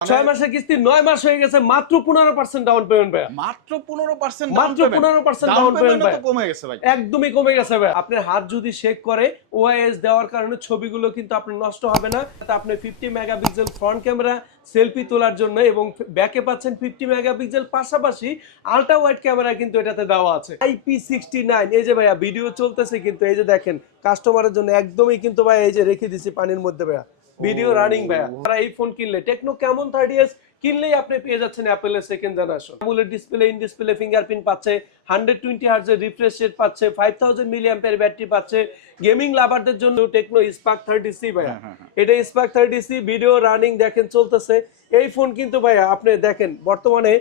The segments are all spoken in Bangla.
ছয় মাসের কিস্তি নয় মাস হয়ে গেছে মাত্র পনেরো পার্সেন্ট ডাউন পেমেন্ট ভাই মাত্র পনেরো পার্সেন্ট মাত্র পনেরো পার্সেন্ট ডাউন পেমেন্ট ভাই কমে গেছে ভাই। একদমই কমে গেছে ভাই আপনার হাত যদি শেক করে ওআইএস দেওয়ার কারণে ছবিগুলো কিন্তু আপনার নষ্ট হবে না। তা আপনি fifty megapixel front camera selfie তোলার জন্য এবং ব্যাকে পাচ্ছেন ফিফটি মেগাপিক্সেল পাশাপাশি আলট্রা ওয়াইড ক্যামেরা কিন্তু এটাতে দেওয়া আছে। আইপি সিক্সটি নাইন এই যে ভাইয়া ভিডিও চলতেছে কিন্তু এই যে দেখেন কাস্টমারের জন্য একদমই কিন্তু ভাই এই যে রেখে দিছি পানির মধ্যে ভাইয়া। ভিডিও রানিং ভাইয়া। তারা এই ফোন কিনলে। টেকনো কেমন থার্টি ইয়ার্স কিনলেই আপনি পেয়ে যাচ্ছেন অ্যাপেলের সেকেন্ড জেনারেশন আমুলের ডিসপ্লে ইন ডিসপ্লে ফিঙ্গারপ্রিন্ট পাচ্ছে। হান্ড্রেড টোয়েন্টি হার্জের রিফ্রেশ রেট পাচ্ছে। ফাইভ থাউজেন্ড মিলি অ্যাম্পের ব্যাটারি পাচ্ছে। গেমিং লাভারদের জন্য টেকনো স্পার্ক থার্টি সি ভাইয়া। হ্যাঁ, হ্যাঁ, এটা Spark thirty C video running দেখেন চলতেছে। এই ফোন কিন্তু ভাইয়া আপনি দেখেন বর্তমানে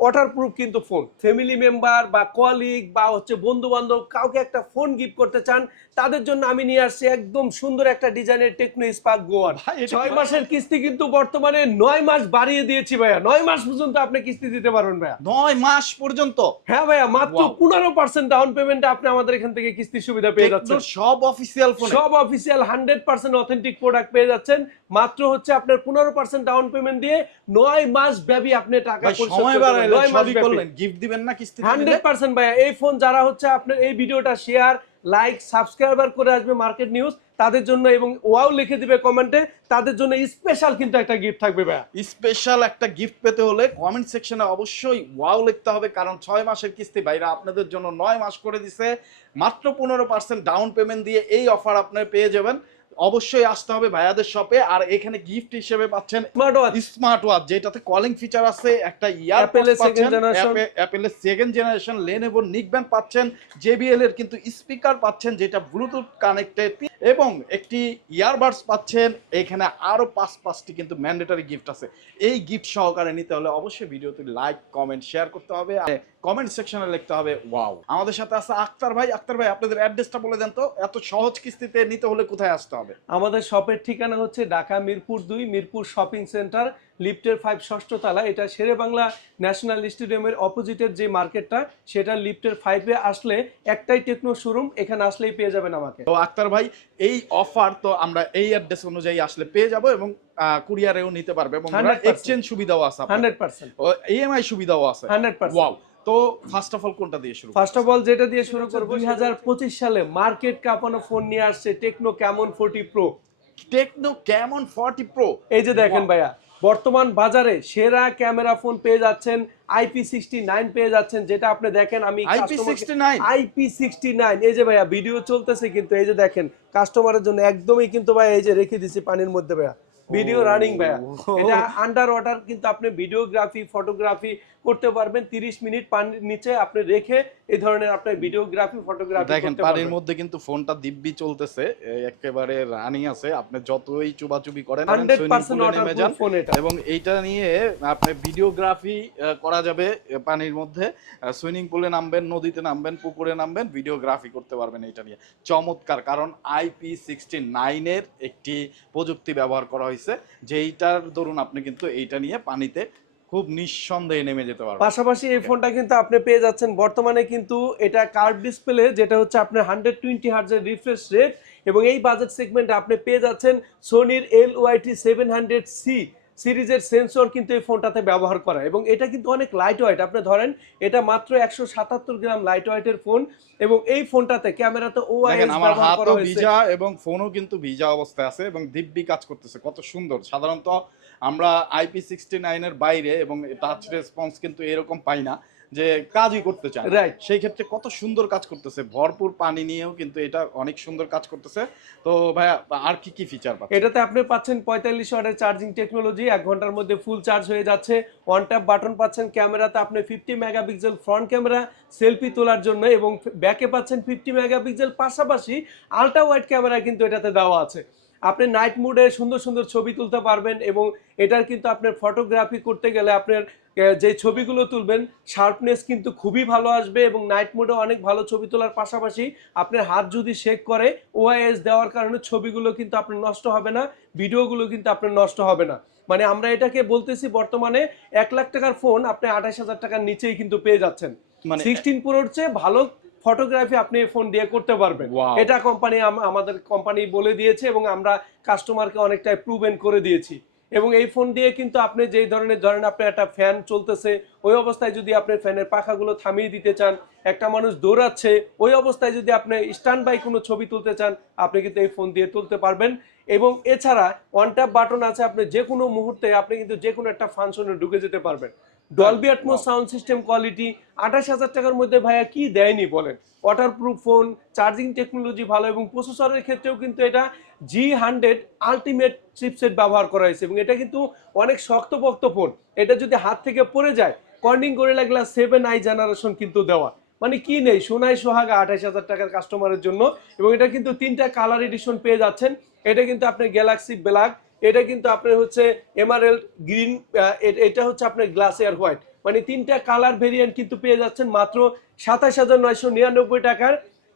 ওয়াটার প্রুফ কিন্তু ফোন ফ্যামিলি মেম্বার বা কলিগ বা হচ্ছে বন্ধু বান্ধব কাউকে একটা ফোন গিফট করতে চান তাদের জন্য আমি নিয়ে আসছি একদম সুন্দর একটা ডিজাইনের টেকনো স্পার্ক গোয়ার। ছয় মাসের কিস্তি কিন্তু বর্তমানে নয় মাস বাড়িয়ে দিয়েছি ভাইয়া। নয় মাস পর্যন্ত আপনি কিস্তি দিতে পারবেন ভাইয়া। নয় মাস পর্যন্ত? হ্যাঁ ভাইয়া মাত্র পনেরো পার্সেন্ট ডাউন পেমেন্টে আপনি আমাদের এখান থেকে কিস্তির সুবিধা পেয়ে যাচ্ছেন। সব অফিসিয়াল ফোন সব official hundred percent authentic product পেয়ে যাচ্ছেন। মাত্র হচ্ছে আপনার পনেরো পার্সেন্ট ডাউন পেমেন্ট দিয়ে নয় মাস ব্যাপী আপনি টাকা পরিশোধ সময় বাড়াইলেন সবই করলেন গিফট দিবেন না কিস্তি হান্ড্রেড পার্সেন্ট ভাইয়া এই ফোন যারা হচ্ছে আপনার এই ভিডিওটা শেয়ার লাইক সাবস্ক্রাইবার করে আসবে মার্কেট নিউজ তাদের জন্য এবং ওয়াও লিখে দিবে কমেন্টে তাদের জন্য স্পেশাল কিন্তু একটা গিফট থাকবে ভাইয়া। স্পেশাল একটা গিফট পেতে হলে কমেন্ট সেকশনে অবশ্যই ওয়াও লিখতে হবে কারণ ছয় মাসের কিস্তি বাইরে আপনাদের জন্য নয় মাস করে দিছে। মাত্র পনেরো পার্সেন্ট ডাউন পেমেন্ট দিয়ে এই অফার আপনারা পেয়ে যাবেন। অবশ্যই আসতে হবে ভাইয়াদের শপে আর এখানে গিফট হিসেবে পাচ্ছেন স্মার্ট ওয়াচ স্মার্ট ওয়াচ যেটাতে কলিং ফিচার আছে একটা ইয়ার generation। অ্যাপেলের সেকেন্ড জেনারেশন লেনেভো নিকব্যান্ড পাচ্ছেন জেবিএল এর কিন্তু স্পিকার পাচ্ছেন যেটা ব্লুটুথ কানেক্টেড এবং একটি ইয়ারবাডস পাচ্ছেন এখানে আরও পাঁচ পাঁচটি কিন্তু ম্যান্ডেটরি গিফট আছে। এই গিফট সহকারে নিতে হলে অবশ্যই ভিডিওতে লাইক কমেন্ট শেয়ার করতে হবে। আর কমেন্ট সেকশনে লিখতে হবে ওয়াও আমাদের সাথে আছে আক্তার ভাই। আক্তার ভাই আপনাদের অ্যাড্রেসটা বলে দেন তো। এত সহজ কিস্তিতে নিতে হলে কোথায় আসতে হবে? আমাদের শপের ঠিকানা হচ্ছে ঢাকা মিরপুর দুই মিরপুর শপিং সেন্টার লিফটের ফাইভ ষষ্ঠ তলা। এটা শেরে বাংলা ন্যাশনাল স্টেডিয়ামের অপোজিটের যে মার্কেটটা সেটা লিফটের ফাইভে আসলে একটাই টেকনো শোরুম এখানে আসলেই পেয়ে যাবেন আমাকে। তো আক্তার ভাই এই অফার তো আমরা এই অ্যাড্রেস অনুযায়ী আসলে পেয়ে যাব এবং কুরিয়ারেও নিতে পারবে এবং 100% এক্সচেঞ্জ সুবিধাও আছে হান্ড্রেড পার্সেন্ট ইএমআই সুবিধাও আছে। হান্ড্রেড পার্সেন্ট ওয়াও তো ফার্স্ট অফ অল কোনটা দিয়ে শুরু ফার্স্ট অফ অল যেটা দিয়ে শুরু করব দুই হাজার পঁচিশ সালে মার্কেট কাঁপানো ফোন নিয়ে আসছে Tecno Camon forty Pro Tecno Camon 40 Pro এই যে দেখেন ভাইয়া বর্তমান বাজারে সেরা ক্যামেরা ফোন পেয়ে যাচ্ছেন আইপি সিক্সটি নাইন পেয়ে যাচ্ছেন যেটা আপনি দেখেন আমি IP69 আইপি সিক্সটি নাইন এই যে ভাইয়া ভিডিও চলতেছে কিন্তু এই যে দেখেন কাস্টমারের জন্য একদমই কিন্তু ভাই এই যে রেখে দিছি পানির মধ্যে ভাইয়া। ভিডিও রানিং ভাইয়া. এটা আন্ডার ওয়াটার কিন্তু আপনি ভিডিওগ্রাফি ফটোগ্রাফি করতে পারবেন তিরিশ মিনিট পানির নিচে আপনি রেখে এই ধরনের আপনার ভিডিওগ্রাফি ফটোগ্রাফি দেখেন পানির মধ্যে কিন্তু ফোনটা দিব্যি চলতেছে একেবারে রানিং আছে। আপনি যতই চুবাচুবি করেন এবং হান্ড্রেড swimming পার্সেন্ট pool এ নেমে যান। ফোন এটা। এবং এইটা নিয়ে আপনি ভিডিওগ্রাফি করা যাবে পানির মধ্যে। সুইমিং পুলে নামবেন নদীতে নামবেন পুকুরে নামবেন ভিডিওগ্রাফি করতে পারবেন এটা নিয়ে। চমৎকার কারণ আইপি সিক্সটি নাইনের একটি প্রযুক্তি ব্যবহার করা হয়েছে যেইটার দরুন আপনি কিন্তু এইটা নিয়ে পানিতে খুব নিঃসন্দেহে নেমে যেতে পারবেন পাশাপাশি এই ফোনটা কিন্তু আপনি পেয়ে যাচ্ছেন। বর্তমানে কিন্তু এটা কার্ভ ডিসপ্লে যেটা হচ্ছে আপনার হান্ড্রেড টোয়েন্টি হার্জের রিফ্রেশ রেট এবং এই বাজেট সেগমেন্টে আপনি পেয়ে যাচ্ছেন সোনির L Y T seven hundred C সিরিজের সেন্সর কিন্তু এই ফোনটাতে ব্যবহার করা। এবং এটা কিন্তু অনেক লাইট ওয়েট আপনি ধরেন এটা মাত্র একশো সাতাত্তর গ্রাম লাইট ওয়েটের ফোন এবং এই ফোনটাতে ক্যামেরাতে দেখেন আমার হাতও ভিজা এবং ফোনও কিন্তু ভিজা অবস্থায় আছে এবং দিব্যি কাজ করতেছে। কত সুন্দর। সাধারণত আমরা আইপি সিক্সটি নাইনের বাইরে এবং টাচ রেসপন্স কিন্তু এরকম পাই না যে কাজই করতে চায়। Right. সেই ক্ষেত্রে কত সুন্দর কাজ করতেছে। ভরপুর পানি নিয়েও কিন্তু এটা অনেক সুন্দর কাজ করতেছে। তো ভাইয়া আর কি কি ফিচার পাচ্ছেন? এটাতে আপনি পাচ্ছেন পঁয়তাল্লিশ ওয়াটের চার্জিং টেকনোলজি এক ঘণ্টার মধ্যে ফুল চার্জ হয়ে যাচ্ছে। ওয়ান ট্যাপ বাটন পাচ্ছেন ক্যামেরাতে আপনি fifty megapixel front camera selfie তোলার জন্য এবং ব্যাকে পাচ্ছেন ফিফটি মেগাপিক্সেল পাশাপাশি আলট্রা ওয়াইড ক্যামেরা কিন্তু এটাতে দেওয়া আছে। আপনি নাইট মুডে সুন্দর সুন্দর ছবি তুলতে পারবেন এবং এটার কিন্তু আপনার ফটোগ্রাফি করতে গেলে আপনার যে ছবিগুলো তুলবেন শার্পনেস কিন্তু খুবই ভালো আসবে এবং নাইট মোডে অনেক ভালো ছবি তোলার পাশাপাশি আপনার হাত যদি শেক করে ওআইএস দেওয়ার কারণে ছবিগুলো কিন্তু আপনার নষ্ট হবে না ভিডিওগুলো কিন্তু আপনার নষ্ট হবে না। মানে আমরা এটাকে বলতেছি বর্তমানে এক লাখ টাকার ফোন আপনি আঠাশ হাজার টাকার নিচেই কিন্তু পেয়ে যাচ্ছেন। মানে সিক্সটিন প্রোর চেয়ে ভালো ফটোগ্রাফি আপনি ফোন দিয়ে করতে পারবেন। এটা কোম্পানি আমাদের কোম্পানি বলে দিয়েছে এবং আমরা কাস্টমারকে অনেকটাই প্রুভেন করে দিয়েছি। এবং এই ফোন দিয়ে কিন্তু আপনি যেই ধরনের ধরেন আপনার একটা ফ্যান চলতেছে ওই অবস্থায় যদি আপনি ফ্যানের পাখাগুলো থামিয়ে দিতে চান একটা মানুষ দৌড়াচ্ছে ওই অবস্থায় যদি আপনি স্ট্যান্ড বাই কোনো ছবি তুলতে চান আপনি কিন্তু এই ফোন দিয়ে তুলতে পারবেন। এবং এছাড়া ওয়ান ট্যাপ বাটন আছে আপনি যে কোনো মুহূর্তে আপনি কিন্তু যে কোনো একটা ফাংশনে ঢুকে যেতে পারবেন। Dolby Atmos sound system quality আঠাশ হাজার টাকার মধ্যে ভাইয়া কি দেয়নি বলেন? ওয়াটারপ্রুফ ফোন চার্জিং টেকনোলজি ভালো এবং প্রসেসরের ক্ষেত্রেও কিন্তু এটা জি হান্ড্রেড আলটিমেট চিপসেট ব্যবহার করা হয়েছে এবং এটা কিন্তু অনেক শক্তপোক্ত ফোন এটা যদি হাত থেকে পড়ে যায় কর্নিং করে লাগলা সেভেন আই জেনারেশন কিন্তু দেওয়া। মানে কি নেই? সোনাই সোহাগা আঠাশ হাজার টাকার কাস্টমারের জন্য এবং এটা কিন্তু তিনটা কালার এডিশন পেয়ে যাচ্ছেন। এটা কিন্তু আপনি গ্যালাক্সি ব্ল্যাক এটা কিন্তু আপনার হচ্ছে এমারেল গ্রিন এটা হচ্ছে আপনার গ্লাস এয়ার হোয়াইট মানে তিনটা কালার ভেরিয়েন্ট কিন্তু পেয়ে যাচ্ছেন মাত্র সাতাশ হাজার নয়শো নিরানব্বই টাকার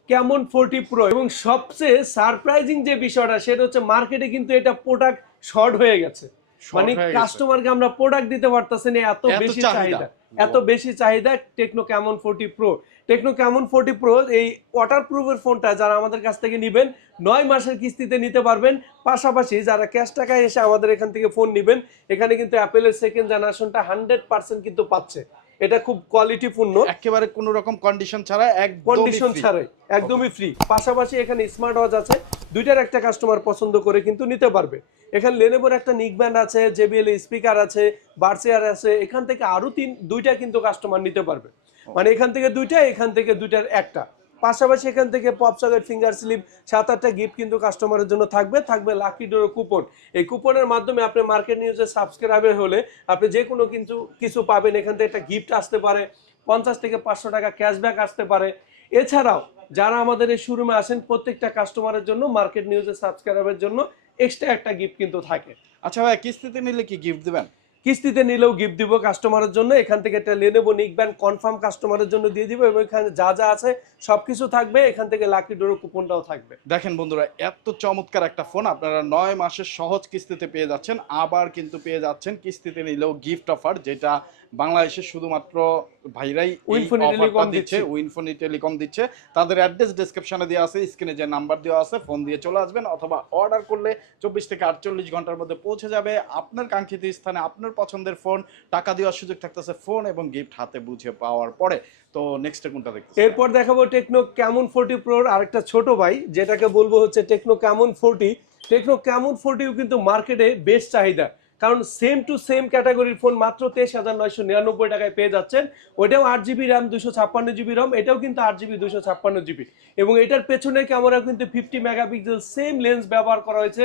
কেমন ফোরটি প্রো এবং সবচেয়ে সারপ্রাইজিং যে বিষয়টা, সেটা হচ্ছে মার্কেটে কিন্তু এটা প্রোডাক্ট শর্ট হয়ে গেছে। মানে কাস্টমারকে আমরা প্রোডাক্ট দিতে পারতেছি না এত বেশি। চাহিদা। এত বেশি চাহিদা Tecno Camon forty Pro Tecno Camon forty Pro এই ওয়াটার প্রুফের ফোনটা যারা আমাদের কাছ থেকে নেবেন নয় মাসের কিস্তিতে নিতে পারবেন। পাশাপাশি যারা ক্যাশ টাকায় এসে আমাদের এখান থেকে ফোন নেবেন এখানে কিন্তু অ্যাপেলের সেকেন্ড জেনারেশনটা হান্ড্রেড পার্সেন্ট কিন্তু পাচ্ছে। এটা খুব কোয়ালিটিপূর্ণ একেবারে কোনো রকম কন্ডিশন ছাড়া এক কন্ডিশন ছাড়াই একদমই ফ্রি পাশাপাশি এখানে স্মার্ট ওয়াচ আছে দুইটার একটা কাস্টমার পছন্দ করে কিন্তু নিতে পারবে। এখানে লেনেবোর একটা নিক ব্যান্ড আছে জেবিএল স্পিকার আছে বার্সিয়ার আছে এখান থেকে আরও তিন দুইটা কিন্তু কাস্টমার নিতে পারবে। মানে এখান থেকে দুইটা এখান থেকে দুইটার একটা। পাশাপাশি এখান থেকে পপ সকেট ফিঙ্গার স্লিপ সাত আটটা গিফট কিন্তু কাস্টমারের জন্য থাকবে থাকবে লাকি ডোর কুপন এই কুপনের মাধ্যমে আপনি মার্কেট নিউজে সাবস্ক্রাইবার হলে আপনি যে কোনো কিন্তু কিছু পাবেন, এখান থেকে একটা গিফট আসতে পারে, পঞ্চাশ থেকে পাঁচশো টাকা ক্যাশব্যাক আসতে পারে। এছাড়াও যারা আমাদের এই শোরুমে আসেন, প্রত্যেকটা কাস্টমারের জন্য মার্কেট নিউজে সাবস্ক্রাইবের জন্য এক্সট্রা একটা গিফট কিন্তু থাকে। আচ্ছা ভাই, কিস্তিতে নিলে কি গিফট দিবেন? কিস্তিতে নিলেও গিফট দিব কাস্টমারের জন্য। এখান থেকে একটা লেনেবো নিকব্যান্ড কনফার্ম কাস্টমারের জন্য দিয়ে দিব এবং এখানে যা যা আছে সবকিছু থাকবে। এখান থেকে লাকি ডোর কুপনটাও থাকবে। দেখেন বন্ধুরা এত চমৎকার একটা ফোন আপনারা নয় মাসের সহজ কিস্তিতে পেয়ে যাচ্ছেন আবার কিন্তু পেয়ে যাচ্ছেন কিস্তিতে নিলেও গিফট অফার যেটা বাংলাদেশে শুধুমাত্র ভাইরাই উইনফোনি টেলিকম দিচ্ছে দিচ্ছে। উইনফোনি টেলিকম দিচ্ছে। তাদের অ্যাড্রেস ডেসক্রিপশনে দেওয়া আছে স্ক্রিনে যে নাম্বার দেওয়া আছে ফোন দিয়ে চলে আসবেন অথবা অর্ডার করলে চব্বিশ থেকে আটচল্লিশ ঘণ্টার মধ্যে পৌঁছে যাবে। আপনার কাঙ্ক্ষিত স্থানে আপনার পছন্দের ফোন টাকা দেওয়ার সুযোগ থাকতেছে ফোন এবং গিফট হাতে বুঝে পাওয়ার পরে। তো নেক্সটে কোনটা দেখতে এরপর দেখাবো টেকনো ক্যামন ফোরটি প্রোর আরেকটা ছোট ভাই, যেটাকে বলব হচ্ছে Tecno Camon forty Tecno Camon ফোরটিও কিন্তু মার্কেটে বেশ চাহিদা। কারণ সেম টু সেম ক্যাটাগরির ফোন মাত্র তেইশ হাজার নয়শো নিরানব্বই টাকায় পেয়ে যাচ্ছেন। ওইটাও আট জিবি র্যাম দুশো ছাপ্পান্ন জিবি রম এটাও কিন্তু আট জিবি দুশো ছাপ্পান্ন জিবি এবং এটার পেছনে ক্যামেরা কিন্তু ফিফটি মেগাপিক্সেল সেম লেন্স ব্যবহার করা হয়েছে।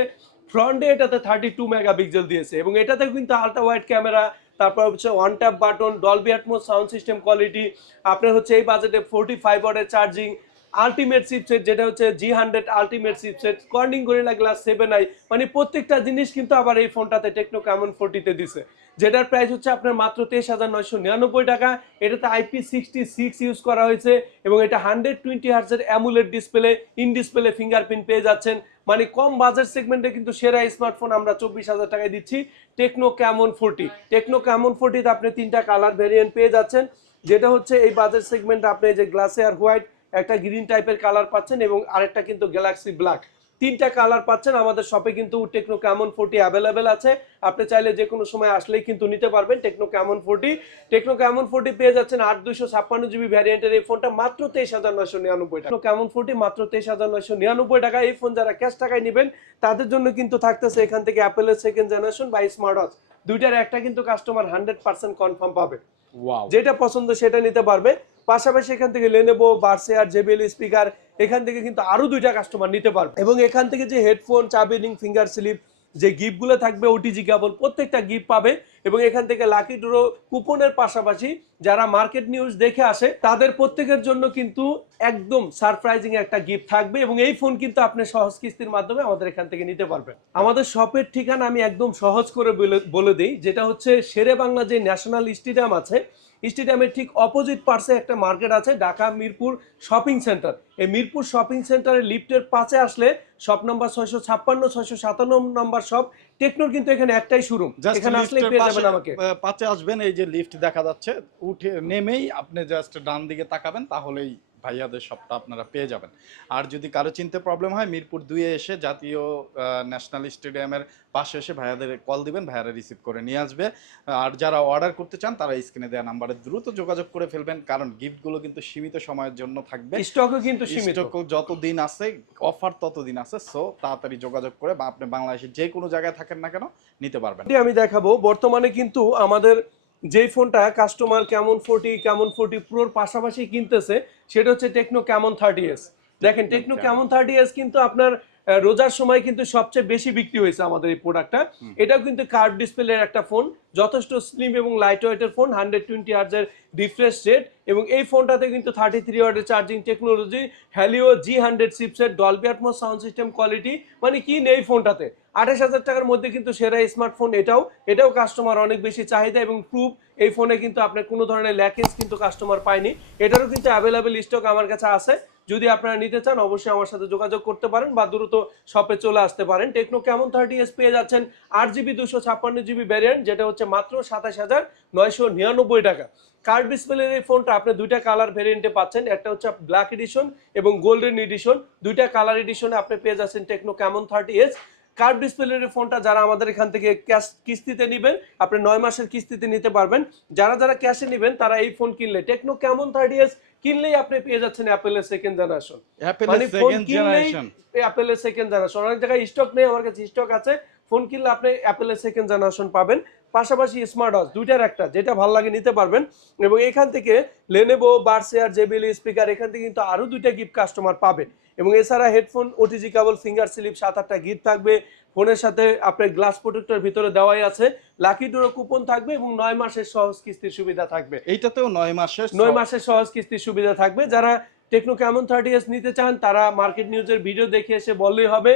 ফ্রন্টে এটাতে থার্টি টু মেগাপিক্সেল দিয়েছে এবং এটাতে কিন্তু আলট্রা ওয়াইড ক্যামেরা তারপর হচ্ছে one tap button Dolby Atmos sound system quality আপনার হচ্ছে এই বাজেটে forty five charging ultimate chipset যেটা হচ্ছে G hundred ultimate chipset Corning Gorilla Glass seven i মানে প্রত্যেকটা জিনিস কিন্তু আবার এই ফোনটাতে টেকনো ক্যামন ফোরটিতে দিছে। যেটার প্রাইস হচ্ছে আপনার মাত্র তেইশ হাজার নয়শো নিরানব্বই টাকা। এটাতে আইপি সিক্সটি সিক্স ইউজ করা হয়েছে এবং এটা hundred twenty হার্সের AMOLED display in display fingerprint পেয়ে যাচ্ছেন। মানে কম বাজেট সেগমেন্টে কিন্তু সেরা স্মার্টফোন আমরা চব্বিশ হাজার টাকায় দিচ্ছি Tecno Camon forty Tecno Camon ফোরটিতে আপনি তিনটা কালার ভেরিয়েন্ট পেয়ে যাচ্ছেন। যেটা হচ্ছে এই বাজেট সেগমেন্টে আপনি যে গ্লাসে আর হোয়াইট একটা গ্রিন টাইপের কালার পাচ্ছেন এবং আরেকটা কিন্তু গ্যালাক্সি ব্ল্যাক তিনটা কালার পাচ্ছেন আমাদের শপে কিন্তু টেকনো ক্যামন ফোরটি অ্যাভেলেবেল আছে। আপনি চাইলে যে কোনো সময় আসলেই কিন্তু নিতে পারবেন Tecno Camon forty Tecno Camon forty পেয়ে যাচ্ছেন আট দুশো ছাপ্পান্ন জিবি ভ্যারিয়েন্টের এই ফোনটা মাত্র তেইশ হাজার নয়শো নিরানব্বই টাকা। ক্যামন ফোরটি মাত্র তেইশ হাজার নয়শো নিরানব্বই টাকা। এই ফোন যারা ক্যাশ টাকায় নেবেন তাদের জন্য কিন্তু থাকতেছে এখান থেকে অ্যাপেলের সেকেন্ড জেনারেশন বা স্মার্ট ওয়াচ দুইটার একটা কিন্তু কাস্টমার হান্ড্রেড পার্সেন্ট কনফার্ম পাবে। যেটা পছন্দ সেটা নিতে পারবে। পাশাপাশি এখান থেকে লেনেবো বার্সেয়ার জেবিএল স্পিকার এখান থেকে কিন্তু আরও দুইটা কাস্টমার নিতে পারবে। এবং এখান থেকে যে হেডফোন চাবিনিং ফিঙ্গার স্লিপ যে গিফটগুলো থাকবে ওটিজি কেবল প্রত্যেকটা গিফট পাবে। এবং এখান থেকে লাকি ড্র কুপনের পাশাপাশি যারা মার্কেট নিউজ দেখে আসে, তাদের প্রত্যেকের জন্য কিন্তু একদম সারপ্রাইজিং একটা গিফট থাকবে এবং এই ফোন কিন্তু আপনি সহজ কিস্তির মাধ্যমে আমাদের এখান থেকে নিতে পারবেন। আমাদের শপের ঠিকানা আমি একদম সহজ করে বলে- দিই, যেটা হচ্ছে শেরে বাংলা যে ন্যাশনাল স্টেডিয়াম আছে স্টেডিয়ামের ঠিক অপোজিট পার্শ্বে একটা মার্কেট আছে, ঢাকা মিরপুর শপিং সেন্টার এই মিরপুর শপিং সেন্টারের লিফটের পাশে আসলে শপ নাম্বার ছয়শো ছাপ্পান্ন, ছয়শো সাতান্ন নম্বর শপ টেকনোর কিন্তু এখানে একটাই শুরু এখানে আসলেই পেয়ে যাবেন আমাকে। পাশে আসবেন এই যে লিফট দেখা যাচ্ছে উঠে নেমেই আপনি জাস্ট ডান দিকে তাকাবেন তাহলেই ভাইয়াদের সবটা আপনারা পেয়ে যাবেন। আর যদি কারও চিনতে প্রবলেম হয় মিরপুর দুইয়ে এসে জাতীয় ন্যাশনাল স্টেডিয়ামের পাশে এসে ভাইয়াদের কল দিবেন ভাইয়ারা রিসিভ করে নিয়ে আসবে। আর যারা অর্ডার করতে চান তারা স্ক্রিনে দেওয়া নাম্বারে দ্রুত যোগাযোগ করে ফেলবেন কারণ গিফটগুলো কিন্তু সীমিত সময়ের জন্য থাকবে। স্টকও কিন্তু সীমিত। যতদিন আছে অফার ততদিন আছে সো তাড়াতাড়ি যোগাযোগ করে বা আপনি বাংলাদেশের যে কোনো জায়গায় থাকেন না কেন নিতে পারবেন। আমি দেখাবো বর্তমানে কিন্তু আমাদের যে ফোনটা কাস্টমার কেমন ফোর্টি কেমন ফোর্টি প্রোর পাশাপাশি কিনতেছে সেটা হচ্ছে টেকনো কেমন থার্টি এস দেখেন টেকনো কেমন থার্টি এস কিন্তু আপনার রোজার সময় কিন্তু সবচেয়ে বেশি বিক্রি হয়েছে আমাদের এই প্রোডাক্টটা এটাও কিন্তু কার্ভ ডিসপ্লের একটা ফোন যথেষ্ট স্লিম এবং লাইট ওয়েটের ফোন হান্ড্রেড টোয়েন্টি আর্জের রিফ্রেশ রেট এবং এই ফোনটাতে কিন্তু থার্টি থ্রি ওয়ার্ডের charging technology Helio G hundred chipset Dolby Atmos sound system quality মানে কি নেই ফোনটাতে আঠাশ হাজার টাকার মধ্যে কিন্তু সেরা স্মার্টফোন এটাও এটাও কাস্টমার অনেক বেশি চাহিদা এবং প্রুফ এই ফোনে কিন্তু আপনার কোনো ধরনের ল্যাকেজ কিন্তু কাস্টমার পায়নি। এটারও কিন্তু অ্যাভেলেবেল স্টক আমার কাছে আছে। যদি আপনারা নিতে চান, অবশ্যই আমার সাথে যোগাযোগ করতে পারেন বা দ্রুত শপে চলে আসতে পারেন। টেকনো কেমন থার্টি এস পেয়ে যাচ্ছেন? আট জিবি, দুশো ছাপ্পান্ন জিবি ভ্যারিয়েন্ট যেটা হচ্ছে মাত্র সাতাশ হাজার নয়শো নিরানব্বই টাকা। কার্ড ডিসপ্লের এই ফোনটা আপনি দুইটা কালার ভেরিয়েন্টে পাচ্ছেন। একটা হচ্ছে ব্ল্যাক এডিশন এবং গোল্ডেন এডিশন দুইটা কালার এডিশনে আপনি পেয়ে যাচ্ছেন techno Camon thirty S card ডিসপ্লের ফোনটা যারা আমাদের এখান থেকে ক্যাশ কিস্তিতে নেবেন আপনি নয় মাসের কিস্তিতে নিতে পারবেন। যারা যারা ক্যাশে নেবেন তারা এই ফোন কিনলে। টেকনো কেমন থার্টি ইয়ার্স কিনলেই আপনি পেয়ে যাচ্ছেন অ্যাপেলের সেকেন্ড জেনারেশন মানে ফোন কিনলেই জেনারেশন অ্যাপেলের সেকেন্ড জেনারেশন অনেক জায়গায় স্টক নেই আমার কাছে স্টক আছে। ফোন কিনলে আপনি অ্যাপেলের সেকেন্ড জেনারেশন পাবেন। পাশাপাশি স্মার্ট ওয়াচ দুইটার একটা যেটা ভালো লাগে নিতে পারবেন। এবং এখান থেকে লেনেভো বার্সেয়ার জেবিএল স্পিকার এখান থেকে কিন্তু আরও দুইটা গিফট কাস্টমার পাবেন। এবং এছাড়া headphone OTG cable finger slip সাত আটটা গিফট থাকবে। ফোনের সাথে আপনার গ্লাস প্রোটেক্টর ভিতরে দেওয়াই আছে। লাকি ডোরো কুপন থাকবে এবং নয় মাসের সহজ কিস্তির সুবিধা থাকবে। এইটাতেও নয় মাসের নয় মাসের সহজ কিস্তির সুবিধা থাকবে। যারা টেকনো কেমন থার্টি এস নিতে চান তারা মার্কেট নিউজের ভিডিও দেখে এসে বললেই হবে।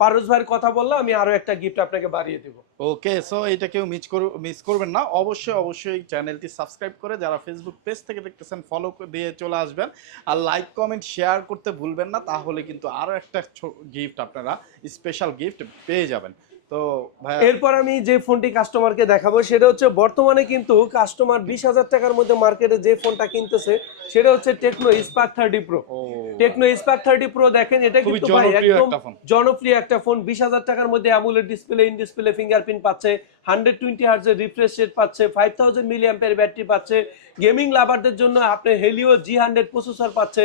পারস ভাইয়ের কথা বললে আমি আরও একটা গিফট আপনাকে বাড়িয়ে দেবো। ওকে সো এটা কেউ মিস মিস করবেন না। অবশ্যই অবশ্যই চ্যানেলটি সাবস্ক্রাইব করে যারা ফেসবুক পেজ থেকে দেখতেছেন ফলো দিয়ে চলে আসবেন। আর লাইক কমেন্ট শেয়ার করতে ভুলবেন না, তাহলে কিন্তু আরও একটা গিফট আপনারা স্পেশাল গিফট পেয়ে যাবেন। তো এরপর আমি যে ফোনটি কাস্টমারকে দেখাবো সেটা হচ্ছে বর্তমানে কিন্তু কাস্টমার বিশ হাজার টাকার মধ্যে মার্কেটে যে ফোনটা কিনতেছে সেটা হচ্ছে Tecno Spark thirty Pro Tecno Spark thirty Pro দেখেন এটা কিন্তু একদম। জনপ্রিয় একটা ফোন বিশ হাজার টাকার মধ্যে AMOLED display in display fingerprint পাচ্ছে হান্ড্রেড টোয়েন্টি হার্জের রিফ্রেশ রেট পাচ্ছে ফাইভ থাউজেন্ড মিলি অ্যাম্পের ব্যাটারি পাচ্ছে। গেমিং লাভারদের জন্য আপনি হেলিও জি হান্ড্রেড প্রসেসর পাচ্ছে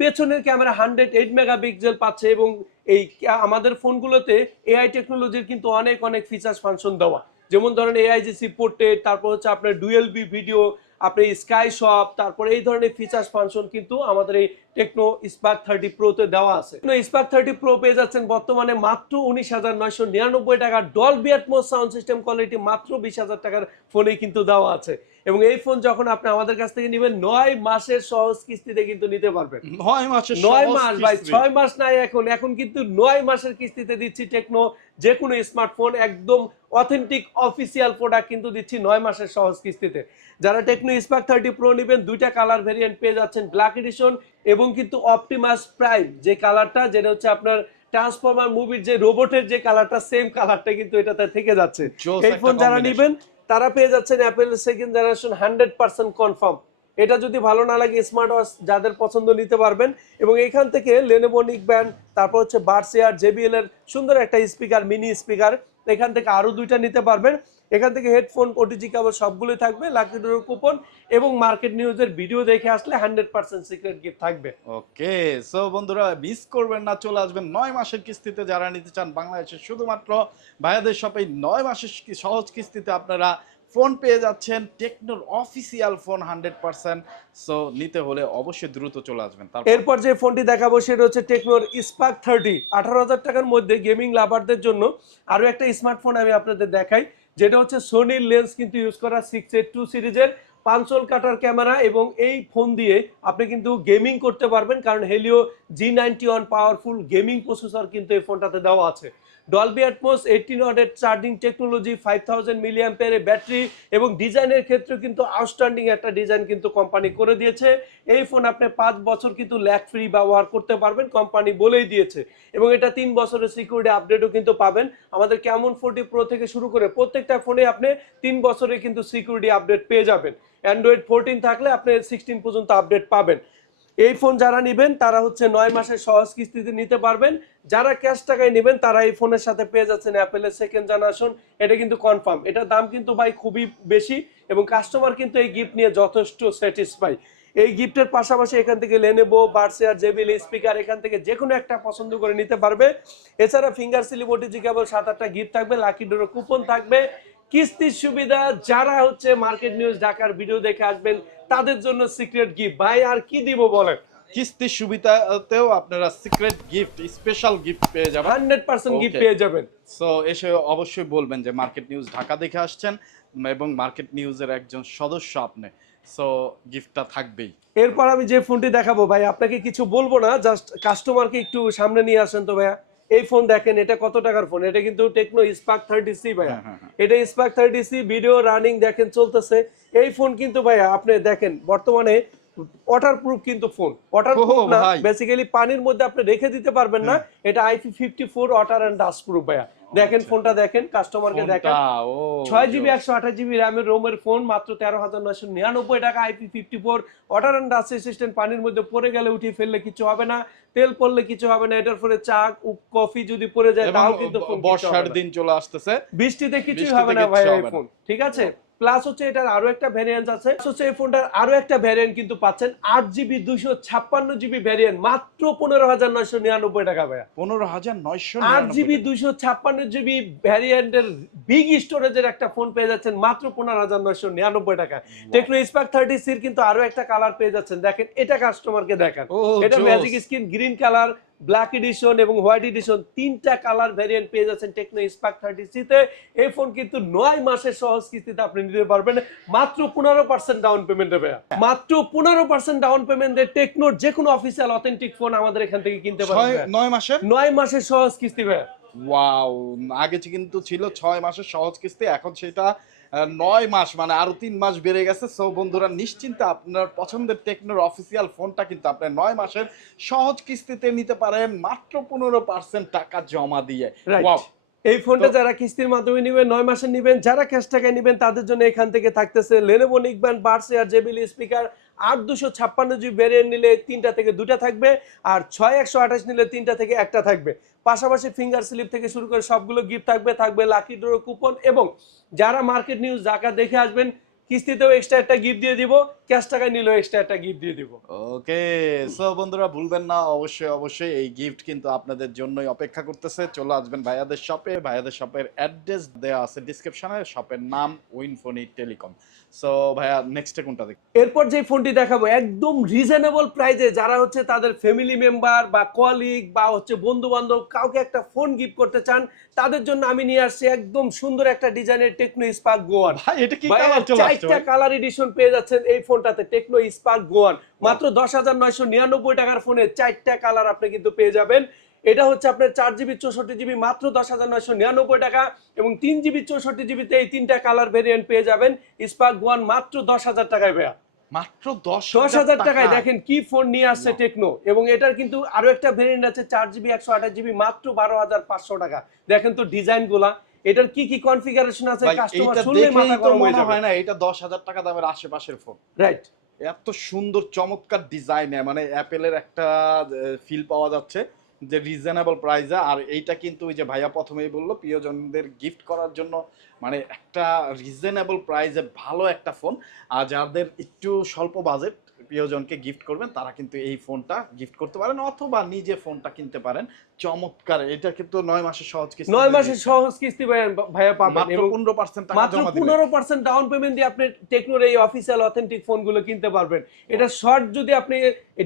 পেছনের ক্যামেরা হান্ড্রেড এইট মেগাপিক্সেল পাচ্ছে এবং এই আমাদের ফোনগুলোতে এআই টেকনোলজির কিন্তু অনেক অনেক ফিচার্স ফাংশন দেওয়া। যেমন ধরেন এআইজিসি পোর্ট্রেট তারপর হচ্ছে আপনার ডুয়েল বি ভিডিও আপনি স্কাই শপ তারপর এই ধরনের ফিচার্স ফাংশন কিন্তু আমাদের এই টেকনো স্পার্ক থার্টি প্রোতে দেওয়া আছে। স্পার্ক থার্টি প্রো পেয়ে যাচ্ছেন বর্তমানে মাত্র উনিশ হাজার নয়শো নিরানব্বই টাকা। Dolby Atmos sound system quality মাত্র বিশ হাজার টাকার ফোনেই কিন্তু দেওয়া আছে। এবং এই ফোন যখন আপনি আমাদের কাছ থেকে নেবেন নয় মাসের সহজ কিস্তিতে কিন্তু নিতে পারবেন। নয় মাসের নয় মাস ভাই ছয় মাস নাই এখন। এখন কিন্তু নয় মাসের কিস্তিতে দিচ্ছি টেকনো যে কোনো স্মার্টফোন একদম অথেন্টিক অফিসিয়াল প্রোডাক্ট কিন্তু দিচ্ছি নয় মাসের সহজ কিস্তিতে। যারা টেকনো স্পার্ক থার্টি প্রো নেবেন দুইটা কালার ভেরিয়েন্ট পেয়ে যাচ্ছেন ব্ল্যাক এডিশন এবং কিন্তু অপটিমাস প্রাইম যে কালারটা যেটা হচ্ছে আপনার ট্রান্সফরমার মুভির যে রোবটের যে কালারটা সেম কালারটা কিন্তু এটাতে থেকে যাচ্ছে। এই ফোন যারা। নেবেন তারা পেয়ে যাচ্ছেন Apple second generation hundred percent confirm এটা যদি ভালো না লাগে স্মার্ট ওয়াচ যাদের পছন্দ নিতে পারবেন, এবং এখান থেকে লেনেবোনিক ব্যান্ড তারপর হচ্ছে বার্সিয়ার জেবিএল এর সুন্দর একটা স্পিকার মিনি স্পিকার এখান থেকে আরও দুইটা নিতে পারবেন। এখান থেকে হেডফোন ওটিজি কেবল সবগুলোই থাকবে লাকি ডোর কুপন এবং মার্কেট নিউজের ভিডিও দেখে আসলে হান্ড্রেড পার্সেন্ট সিক্রেট গিফট থাকবে। ওকে সো বন্ধুরা মিস করবেন না চলে আসবেন নয় মাসের কিস্তিতে। যারা নিতে চান বাংলাদেশের শুধুমাত্র ভাইয়াদের শপে নয় মাসের সহজ কিস্তিতে আপনারা ফোন পেয়ে যাচ্ছেন টেকনোর official phone hundred percent so নিতে হলে অবশ্যই দ্রুত চলে আসবেন। এরপর যে ফোনটি দেখাবো সেটা হচ্ছে টেকনোর স্পার্ক থার্টি আঠারো হাজার টাকার মধ্যে গেমিং লাভারদের জন্য আরও একটা স্মার্টফোন আমি আপনাদের দেখাই। যেটা হচ্ছে সোনির লেন্স কিন্তু ইউজ করা সিক্স এইট টু সিরিজের পাঞ্চল কাটার ক্যামেরা এবং এই ফোন দিয়ে আপনি কিন্তু গেমিং করতে পারবেন, কারণ Helio G ninety one powerful gaming processor কিন্তু এই ফোনটাতে দেওয়া আছে। ডলবি অ্যাটমোস এইটিন ওয়াটের চার্জিং টেকনোলজি ফাইভ থাউজেন্ড মিলিয়াম মিলিয়াম্পের ব্যাটারি এবং ডিজাইনের ক্ষেত্রে কিন্তু আউটস্ট্যান্ডিং একটা ডিজাইন কিন্তু কোম্পানি করে দিয়েছে। এই ফোন আপনি পাঁচ বছর কিন্তু ল্যাক ফ্রি ব্যবহার করতে পারবেন কোম্পানি বলেই দিয়েছে। এবং এটা তিন বছরের সিকিউরিটি আপডেটও কিন্তু পাবেন। আমাদের কেমন ফোরটি প্রো থেকে শুরু করে প্রত্যেকটা ফোনে আপনি তিন বছরে কিন্তু সিকিউরিটি আপডেট পেয়ে যাবেন। অ্যান্ড্রয়েড ফোরটিন থাকলে আপনি সিক্সটিন পর্যন্ত আপডেট পাবেন। এই ফোন যারা নেবেন, তারা হচ্ছে নয় মাসের সহজ কিস্তিতে নিতে পারবেন। যারা ক্যাশ টাকায় নেবেন, তারা এই ফোনের সাথে পেয়ে যাচ্ছেন অ্যাপেলের সেকেন্ড জেনারেশন এটা কিন্তু কনফার্ম এটার দাম কিন্তু ভাই খুবই বেশি এবং কাস্টমার কিন্তু এই গিফট নিয়ে যথেষ্ট স্যাটিসফাই এই গিফটের পাশাপাশি এখান থেকে লেনেবো বার্সেয়ার জেবিল স্পিকার এখান থেকে যে কোনো একটা পছন্দ করে নিতে পারবে। এছাড়া ফিঙ্গার সিলিপ ওটিজি কেবল সাত আটটা গিফট থাকবে লাকি ডোর কুপন থাকবে। কিস্তির সুবিধা যারা হচ্ছে মার্কেট নিউজ ঢাকার ভিডিও দেখে আসবেন তাদের জন্য সিক্রেট গিফট ভাই আর কি দিব বলেন? কিস্তির সুবিধাতেও আপনারা সিক্রেট গিফট স্পেশাল গিফট পেয়ে যাবেন। হান্ড্রেড পার্সেন্ট গিফট পেয়ে যাবেন। সো এসে অবশ্যই বলবেন যে মার্কেট নিউজ ঢাকা দেখে আসছেন এবং মার্কেট নিউজের একজন সদস্য আপনি। সো গিফটটা থাকবেই। এরপর আমি যে ফোনটি দেখাবো ভাই আপনাকে কিছু বলব না জাস্ট কাস্টমারকে একটু সামনে নিয়ে আসেন তো ভাইয়া। এই ফোন দেখেন এটা কত টাকার ফোন এটা কিন্তু টেকনো স্পার্ক থার্টি সি ভাইয়া। হ্যাঁ, হ্যাঁ, হ্যাঁ। এটা Spark thirty C video running দেখেন চলতেছে। এই ফোন কিন্তু ভাইয়া আপনি দেখেন বর্তমানে ওয়াটার প্রুফ কিন্তু ফোন ওয়াটার প্রুফ না। বেসিক্যালি পানির মধ্যে আপনি রেখে দিতে পারবেন না। এটা IP fifty four water and dust proof ভাইয়া। দেখেন আচ্ছা। ফোনটা দেখেন কাস্টমারকে দেখেন। ছয় জিবি একশো আঠাশ জিবি র্যামের রোমের ফোন মাত্র তেরো হাজার নয়শো নিরানব্বই টাকা IP fifty four water and dust assistant পানির মধ্যে পড়ে গেলে উঠিয়ে ফেললে কিছু হবে না তেল পড়লে কিছু হবে না এটার ফলে চা কফি যদি পড়ে যায় তাও কিন্তু বর্ষার দিন চলে আসতেছে। বৃষ্টিতে কিছুই হবে না ভাই। ফোন ঠিক আছে? প্লাস হচ্ছে এটার আরও একটা ভ্যারিয়েন্ট আছে। হচ্ছে এই ফোনটার আরও একটা ভ্যারিয়েন্ট কিন্তু পাচ্ছেন। আট জিবি দুশো ছাপ্পান্ন জিবি ভ্যারিয়েন্ট মাত্র পনেরো হাজার নয়শো নিরানব্বই টাকা ভাইয়া। পনেরো হাজার নয়শো আট জিবি দুইশো ছাপ্পান্ন জিবি ভ্যারিয়েন্টের বিগ স্টোরেজের একটা ফোন পেয়ে যাচ্ছেন মাত্র পনেরো হাজার নয়শো নিরানব্বই টাকা। টেকনো স্পার্ক থার্টি সির কিন্তু আরও একটা কালার পেয়ে যাচ্ছেন। দেখেন এটা কাস্টমারকে দেখান। ও, এটা। Magic skin green colour black edition এবং হোয়াইট এডিশন তিনটা কালার ভ্যারিয়েন্ট পেয়ে যাচ্ছেন টেকনো স্পার্ক থার্টি সিতে এই ফোন কিন্তু নয় মাসের সহজ কিস্তিতে আপনি নিতে পারবেন। মাত্র পনেরো পার্সেন্ট ডাউন পেমেন্ট দেবে মাত্র পনেরো পার্সেন্ট ডাউন পেমেন্ট দিয়ে টেকনোর যে কোনো অফিসিয়াল অথেন্টিক ফোন আমাদের এখান থেকে কিনতে ছয় পারবেন নয় মাসের? নয় মাসের সহজ কিস্তি ভাইয়া। ওয়াও আগে কিন্তু ছিল ছয় মাসের সহজ কিস্তি এখন সেটা নয় মাস মানে আরও তিন মাস বেড়ে গেছে। সো বন্ধুরা নিশ্চিন্তে আপনার পছন্দের টেকনোর অফিসিয়াল ফোনটা কিন্তু আপনি নয় মাসের সহজ কিস্তিতে নিতে পারেন মাত্র পনেরো পার্সেন্ট টাকা জমা দিয়ে। এই ফোনটা যারা কিস্তির মাধ্যমে নেবেন নয় মাসে নেবেন যারা ক্যাশ টাকায় নেবেন তাদের জন্য এখান থেকে থাকতেছে লেনোভো নিকবেন বার্স এয়ার জেবিল স্পিকার আট দুশো ছাপ্পান্ন জিবি ভ্যারিয়েন্ট নিলে তিনটা থেকে দুটা থাকবে আর ছয় একশো আঠাশ নিলে তিনটা থেকে একটা থাকবে। পাশাপাশি ফিঙ্গার স্লিপ থেকে শুরু করে সবগুলো গিফট থাকবে থাকবে লাকি ড্র কুপন এবং যারা মার্কেট নিউজ ঢাকা দেখে আসবেন, কিস্তিতেও এক্সট্রা একটা গিফট দিয়ে দিব ক্যাশ টাকায় নিলেও এক্সট্রা একটা গিফট দিয়ে দিব। ওকে সো বন্ধুরা ভুলবেন না, অবশ্যই অবশ্যই এই গিফট কিন্তু আপনাদের জন্যই অপেক্ষা করতেছে। চলে আসবেন ভাইয়াদের শপে ভাইয়াদের শপের অ্যাড্রেস দেওয়া আছে ডিসক্রিপশনে শপের নাম উইনফোনি টেলিকম সো ভাইয়া নেক্সটে কোনটা দেখ? এরপর যে ফোনটি দেখাবো একদম রিজনেবল প্রাইজে যারা হচ্ছে তাদের ফ্যামিলি মেম্বার বা কলিগ বা হচ্ছে বন্ধু বান্ধব কাউকে একটা ফোন গিফট করতে চান তাদের জন্য আমি নিয়ে আসছি একদম সুন্দর একটা ডিজাইনের টেকনো স্পার্ক গোয়ান ভাই এটা কি কালার চলে আসছে চারটা কালার এডিশন পেয়ে যাচ্ছেন এই ফোনটাতে টেকনো স্পার্ক গোয়ান মাত্র দশ হাজার নয়শো নিরানব্বই টাকার ফোনে চারটা কালার আপনি কিন্তু পেয়ে যাবেন। এটা হচ্ছে আপনার চার জিবি চৌষট্টি জিবি মাত্র দশ হাজার নয়শো নিরানব্বই টাকা এবং তিন জিবি চৌষট্টি জিবিতে এই তিনটা কালার ভেরিয়েন্ট পেয়ে যাবেন স্পার্ক গোয়ান মাত্র দশ হাজার টাকায় ভাইয়া। মাত্র দশ দশ হাজার টাকায় দেখেন কি ফোন নিয়ে আসছে টেকনো এবং এটার কিন্তু আরও একটা ভেরিয়েন্ট আছে চার জিবি একশো আঠাশ জিবি মাত্র বারো হাজার পাঁচশো টাকা। দেখেন তো ডিজাইনগুলা এটার কি কি কনফিগারেশন আছে কাস্টমার শুনলে মাথা গরম হয়ে যাবে। হয় না এটা দশ হাজার টাকা দামের আশেপাশের ফোন রাইট এত সুন্দর চমৎকার ডিজাইনে মানে অ্যাপেলের একটা ফিল পাওয়া যাচ্ছে। যে রিজনেবল প্রাইসে আর এইটা কিন্তু ওই যে ভাইয়া প্রথমেই বলল, প্রিয়জনদের গিফট করার জন্য মানে একটা রিজনেবল প্রাইসে ভালো একটা ফোন আর যাদের একটু স্বল্প বাজেট প্রিয়জনকে গিফট করবেন তারা কিন্তু এই ফোনটা গিফট করতে পারেন অথবা নিজে ফোনটা কিনতে পারেন। চমৎকার এটা কিন্তু নয় মাসের সহজ কিস্তি নয় মাসের সহজ কিস্তি ভাইয়া ভাইয়া পাবেন মাত্র পনেরো পার্সেন্ট টাকা মাত্র পনেরো পার্সেন্ট ডাউন পেমেন্ট দিয়ে আপনি টেকনোর এই অফিসিয়াল অথেন্টিক ফোনগুলো কিনতে পারবেন। এটা শর্ট যদি আপনি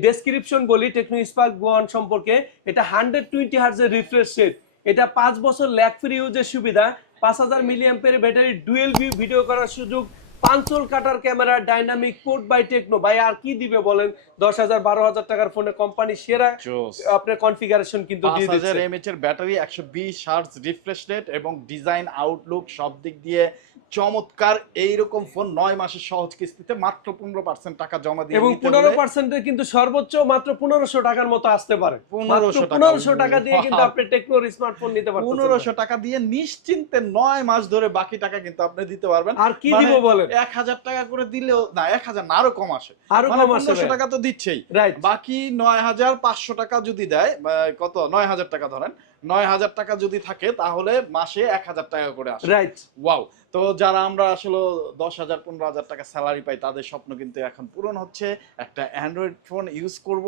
ডেসক্রিপশন বলি টেকনো স্পার্ক গোয়ান সম্পর্কে এটা হান্ড্রেড টোয়েন্টি হার্জের রিফ্রেশ রেট এটা পাঁচ বছর ল্যাক ফ্রি ইউজের সুবিধা। পাঁচ হাজার মিলিয়াম্পের ব্যাটারি ডুয়েল ভিউ ভিডিও করার সুযোগ পাঁচল কাটার camera dynamic code by Tecno. ভাই আর কি দিবে বলেন? দশ হাজার বারো হাজার টাকার ফোনে কোম্পানি সেরা আপনার কনফিগারেশন কিন্তু দিয়ে দিচ্ছে। এমএচ এর ব্যাটারি একশো বিশ রিফ্রেশ রেট এবং ডিজাইন আউটলুক সব দিক দিয়ে চমৎকার এইরকম ফোন নয় মাসের সহজ কিস্তিতে মাত্র পনেরো পার্সেন্ট টাকা জমা দিয়ে এবং পনেরো পার্সেন্টের কিন্তু সর্বোচ্চ মাত্র পনেরোশো টাকার মতো আসতে পারে। 1500 টাকা। পনেরোশো টাকা দিয়ে কিন্তু আপনি টেকনোর স্মার্টফোন নিতে পারবেন পনেরোশো টাকা দিয়ে নিশ্চিন্তে নয় মাস ধরে বাকি টাকা কিন্তু আপনি দিতে পারবেন। আর কি মানে দিব বলেন? এক হাজার টাকা করে দিলেও না এক হাজার না আরও কম আসে। আরও মানে কম আসবে পনেরোশো টাকা তো দিচ্ছেই। রাইট বাকি নয় হাজার পাঁচশো টাকা যদি দেয় কত? নয় হাজার টাকা ধরেন। নয় হাজার টাকা যদি থাকে তাহলে মাসে এক হাজার টাকা করে আসে। রাইট ওয়াও তো যারা আমরা আসলে দশ হাজার পনেরো হাজার টাকা স্যালারি পাই তাদের স্বপ্ন কিন্তু এখন পূরণ হচ্ছে। একটা অ্যান্ড্রয়েড ফোন ইউজ করব।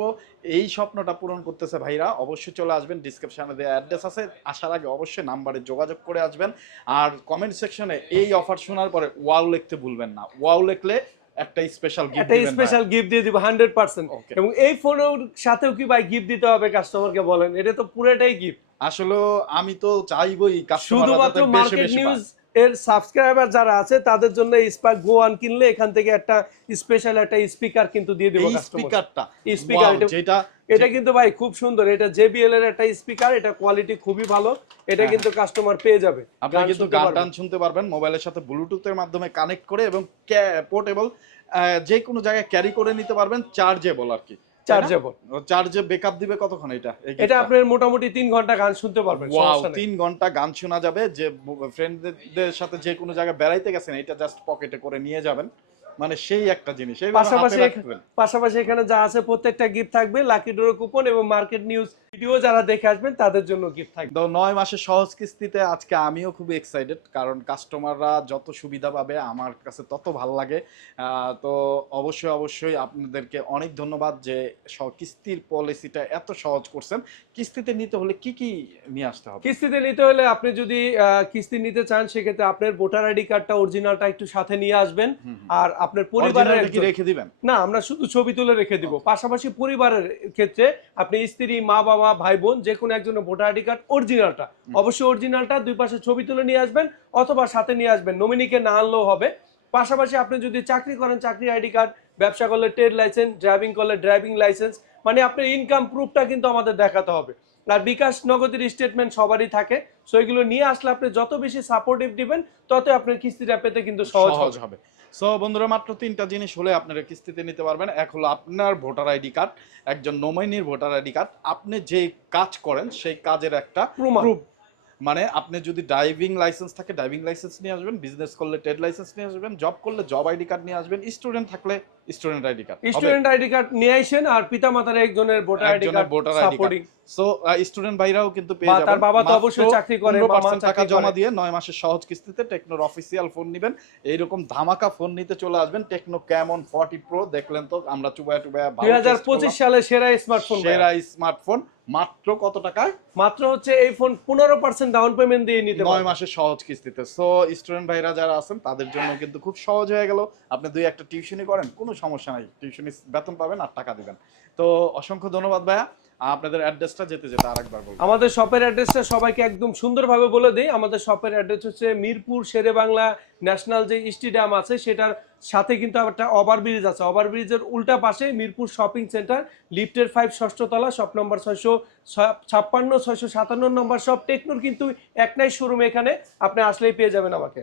এই স্বপ্নটা পূরণ করতেছে ভাইরা অবশ্যই চলে আসবেন। ডিসক্রিপশনে দেওয়া অ্যাড্রেস আছে। আসার আগে অবশ্যই নাম্বারে যোগাযোগ করে আসবেন। আর কমেন্ট সেকশনে এই অফার শোনার পরে ওয়াও লিখতে ভুলবেন না। ওয়াও লিখলে একটা স্পেশাল গিফট একটা স্পেশাল গিফট দিয়ে দিব হান্ড্রেড পার্সেন্ট Okay. এবং এই ফোনের সাথেও কি ভাই গিফট দিতে হবে কাস্টমারকে বলেন? এটা তো পুরোটাই গিফট আসলে আমি তো চাইবই শুধুমাত্র মার্কেট নিউজ এর সাবস্ক্রাইবার যারা আছে তাদের জন্য স্পার্ক গো ওয়ান কিনলে এখান থেকে একটা স্পেশাল একটা স্পিকার কিন্তু দিয়ে দেবো স্পিকারটা স্পিকার যেটা এটা কিন্তু ভাই খুব সুন্দর। এটা জেবিএল এর একটা স্পিকার এটা কোয়ালিটি খুবই ভালো। এটা হ্যাঁ। কিন্তু কাস্টমার পেয়ে যাবে। আপনারা গান কিন্তু গান টান শুনতে পারবেন মোবাইলের সাথে ব্লুটুথের মাধ্যমে কানেক্ট করে এবং পোর্টেবল যে কোনো জায়গায় ক্যারি করে নিতে পারবেন চার্জেবল আর কি। চার্জেবল চার্জে ব্যাকআপ দিবে কতক্ষণ এটা? এটা giftটা? আপনার মোটামুটি তিন ঘণ্টা গান শুনতে পারবেন ওয়াও সমস্যা তিন ঘণ্টা গান শোনা যাবে। যে ফ্রেন্ডদের সাথে যে কোনো জায়গায় বেড়াইতে গেছেন এটা জাস্ট পকেটে করে নিয়ে যাবেন। মানে সেই একটা জিনিস পাশাপাশি। পাশাপাশি এখানে যা আছে প্রত্যেকটা গিফট থাকবে লাকি ডোর কুপন এবং মার্কেট নিউজ ভিডিও যারা দেখে আসবেন তাদের জন্য গিফট থাকবে। তো নয় মাসের সহজ কিস্তিতে আজকে আমিও খুবই এক্সাইটেড কারণ কাস্টমাররা যত সুবিধা পাবে আমার কাছে তত ভালো লাগে। তো অবশ্যই অবশ্যই আপনাদেরকে অনেক ধন্যবাদ যে কিস্তির পলিসিটা এত সহজ করছেন। কিস্তিতে নিতে হলে কি কি নিয়ে আসতে হবে? কিস্তিতে নিতে হলে আপনি যদি কিস্তি নিতে চান সেক্ষেত্রে আপনার ভোটার আইডি কার্ডটা অরিজিনালটা একটু সাথে নিয়ে আসবেন। আর আপনার পরিবারের কি রেখে দিবেন? না আমরা শুধু ছবি তুলে রেখে দিব। পাশাপাশি পরিবারের ক্ষেত্রে আপনি স্ত্রী মা বাবা ভাই বোন যে কোনো একজনের ভোটার আইডি কার্ড অরিজিনালটা অবশ্যই অরিজিনালটা দুই পাশে ছবি তুলে নিয়ে আসবেন অথবা সাথে নিয়ে আসবেন। নমিনিকে না আনলেও হবে। পাশাপাশি আপনি যদি চাকরি করেন চাকরি আইডি কার্ড ব্যবসা করলে ট্রেড লাইসেন্স ড্রাইভিং করলে ড্রাইভিং লাইসেন্স মানে আপনার ইনকাম প্রুফটা কিন্তু আমাদের দেখাতে হবে। আর বিকাশ নগদের স্টেটমেন্ট সবারই থাকে। সো এগুলো নিয়ে আসলে আপনি যত বেশি সাপোর্টিভ দিবেন তত আপনার কিস্তিটা পেতে কিন্তু সহজ হবে। সো বন্ধুরা মাত্র তিনটা জিনিস হলে আপনারা কিস্তিতে নিতে পারবেন। এক হলো আপনার ভোটার আইডি কার্ড একজন নমিনির ভোটার আইডি কার্ড। আপনি যে কাজ করেন সেই কাজের একটা প্রুফ মানে আপনি যদি ড্রাইভিং লাইসেন্স থাকে ড্রাইভিং লাইসেন্স নিয়ে আসবেন বিজনেস করলে ট্রেড লাইসেন্স নিয়ে আসবেন জব করলে জব আইডি কার্ড নিয়ে আসবেন স্টুডেন্ট থাকলে student ID card student ID card নিয়ে আসেন আর পিতা মাতার একজনের voter ID card ID card। So student ভাইরাও কিন্তু পেয়ে যাবেন। তার বাবা তো অবশ্যই চাকরি করে, 15% বা মা টাকা জমা দিয়ে নয় মাসের সহজ কিস্তিতে টেকনোর অফিসিয়াল ফোন নেবেন। এইরকম ধামাকা ফোন নিতে চলে আসবেন। টেকনো ক্যামন 40 প্রো দেখলেন তো আমরা চুবায়া টুবায়া ভালো দুই হাজার test পঁচিশ করলাম। সালে সেরা স্মার্টফোন সেরা স্মার্টফোন মাত্র কত টাকায়? মাত্র হচ্ছে এই ফোন পনেরো পার্সেন্ট ডাউন পেমেন্ট দিয়ে নিতে নয় মাসের সহজ কিস্তিতে। সো স্টুডেন্ট ভাইরা যারা আছেন তাদের জন্য কিন্তু খুব সহজ হয়ে গেল। আপনি দুই একটা টিউশনি করেন কোনো সমস্যা নাই। টিউশনি বেতন পাবেন আর টাকা দিবেন। তো অসংখ্য ধন্যবাদ ভাইয়া। আপনাদের অ্যাড্রেসটা যেতে যেতে আরেকবার বলব। আমাদের শপের অ্যাড্রেসটা সবাইকে একদম সুন্দরভাবে বলে দেই। আমাদের শপের অ্যাড্রেস হচ্ছে মিরপুর শেরে বাংলা ন্যাশনাল যে স্টেডিয়াম আছে, সেটার সাথে কিন্তু একটা ওভারব্রিজ আছে। ওভারব্রিজের উল্টা পাশে মিরপুর শপিং সেন্টার লিফটের ফাইভ ষষ্ঠ তলা শপ নম্বর ছয়শো ছাপ্পান্ন, ছয়শো সাতান্ন নম্বর শপ টেকনোর কিন্তু এক নাই শোরুম এখানে। আপনি আসলেই পেয়ে যাবেন আমাকে।